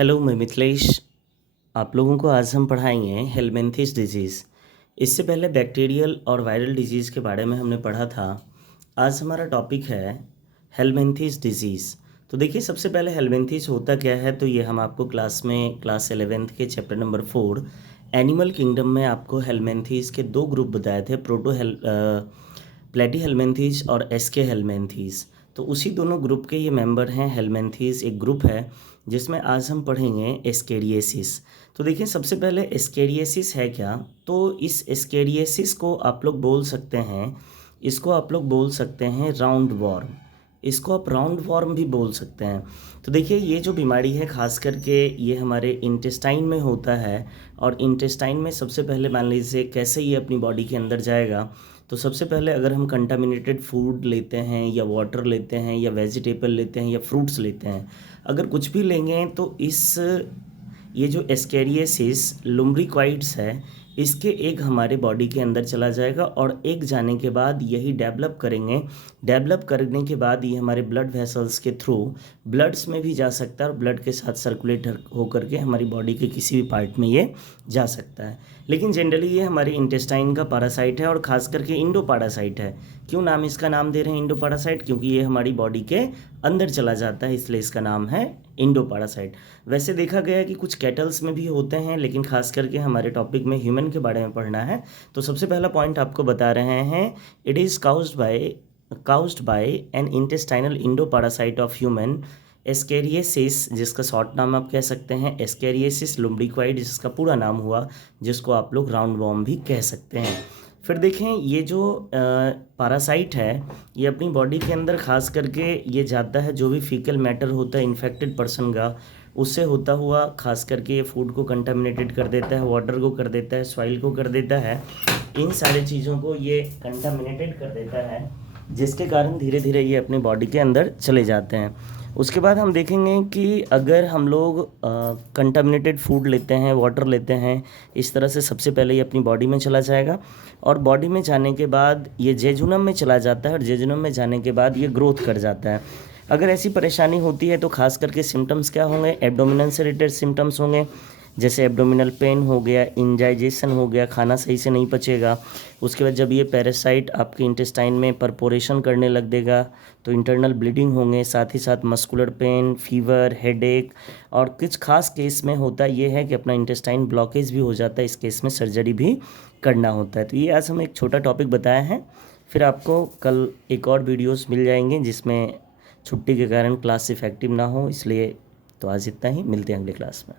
Hello, मैं मिथिलेश। आप लोगों को आज हम पढ़ाएंगे हेलमिंथिस डिजीज़। इससे पहले बैक्टीरियल और वायरल डिजीज़ के बारे में हमने पढ़ा था। आज हमारा टॉपिक है हेलमिंथिस डिजीज़। तो देखिए, सबसे पहले हेलमिंथिस होता क्या है, तो ये हम आपको क्लास 11th के चैप्टर नंबर 4 एनिमल किंगडम में आपको हेलमिंथिस के दो ग्रुप बताए थे, प्लेटी हेलमिंथिस और एसके हेलमिंथिस। तो उसी दोनों ग्रुप के ये मेंबर हैं। हेलमिंथिस एक ग्रुप है जिसमें आज हम पढ़ेंगे एस्केरिएसिस। तो देखिए, सबसे पहले एस्केरिएसिस है क्या। तो इस एस्केरिएसिस को आप लोग बोल सकते हैं, इसको आप लोग बोल सकते हैं राउंड वॉर्म। इसको आप राउंड वॉर्म भी बोल सकते हैं। तो देखिए, ये जो बीमारी है खास करके ये हमारे इंटेस्टाइन में होता है। और इंटेस्टाइन में सबसे पहले मान लीजिए कैसे ये अपनी बॉडी के अंदर जाएगा। तो सबसे पहले अगर हम कंटामिनेटेड फूड लेते हैं या वाटर लेते हैं या वेजिटेबल लेते हैं या फ्रूट्स लेते हैं, अगर कुछ भी लेंगे तो ये जो एस्केरियासिस लुम्ब्रिक्वाइड्स है, इसके एक हमारे बॉडी के अंदर चला जाएगा और एक जाने के बाद यही डेवलप करेंगे। डेवलप करने के बाद ये हमारे ब्लड वेसल्स के थ्रू ब्लड्स में भी जा सकता है और ब्लड के साथ सर्कुलेट होकर के हमारी बॉडी के किसी भी पार्ट में ये जा सकता है। लेकिन जनरली ये हमारे इंटेस्टाइन का पैरासाइट है और ख़ास करके इंडो पैरासाइट है। क्यों इसका नाम दे रहे हैं इंडो पैरासाइट? क्योंकि ये हमारी बॉडी के अंदर चला जाता है, इसलिए इसका नाम है इंडो पैरासाइट। वैसे देखा गया है कि कुछ कैटल्स में भी होते हैं, लेकिन खास करके हमारे टॉपिक में ह्यूमन के बारे में पढ़ना है। तो सबसे पहला पॉइंट आपको बता रहे हैं, it is caused by an intestinal endoparasite of human ascariasis, जिसका शॉर्ट नाम आप कह सकते हैं एस्केरिएसिस लुम्ब्रिक्वाइड, जिसका पूरा नाम हुआ, जिसको आप लोग राउंड वॉर्म भी कह सकते हैं। फिर देखें, ये जो पैरासाइट है ये अपनी बॉडी के अंदर खास करके ये जाता है, जो भी फीकल मैटर होता है इन्फेक्टेड पर्सन का, उससे होता हुआ खास करके ये फूड को कंटामिनेटेड कर देता है, वाटर को कर देता है, सॉइल को कर देता है। इन सारी चीज़ों को ये कंटामिनेटेड कर देता है, जिसके कारण धीरे धीरे ये अपनी बॉडी के अंदर चले जाते हैं। उसके बाद हम देखेंगे कि अगर हम लोग कंटामिनेटेड फूड लेते हैं, वाटर लेते हैं, इस तरह से सबसे पहले ये अपनी बॉडी में चला जाएगा और बॉडी में जाने के बाद ये जेजुनम में चला जाता है और जेजुनम में जाने के बाद ये ग्रोथ कर जाता है। अगर ऐसी परेशानी होती है तो खास करके सिम्टम्स क्या होंगे? एब्डोमिनल से रिलेटेड सिम्टम्स होंगे, जैसे एब्डोमिनल पेन हो गया, इंडाइजेशन हो गया, खाना सही से नहीं पचेगा। उसके बाद जब ये पैरासाइट आपके इंटेस्टाइन में परपोरेशन करने लग देगा तो इंटरनल ब्लीडिंग होंगे, साथ ही साथ मस्कुलर पेन, फीवर, हेडेक, और कुछ खास केस में होता ये है कि अपना इंटेस्टाइन ब्लॉकेज भी हो जाता है। इस केस में सर्जरी भी करना होता है। तो ये आज हम एक छोटा टॉपिक बताया है। फिर आपको कल एक और वीडियोस मिल जाएंगे, जिसमें छुट्टी के कारण क्लास इफेक्टिव ना हो, इसलिए तो आज इतना ही। मिलते हैं अगले क्लास में।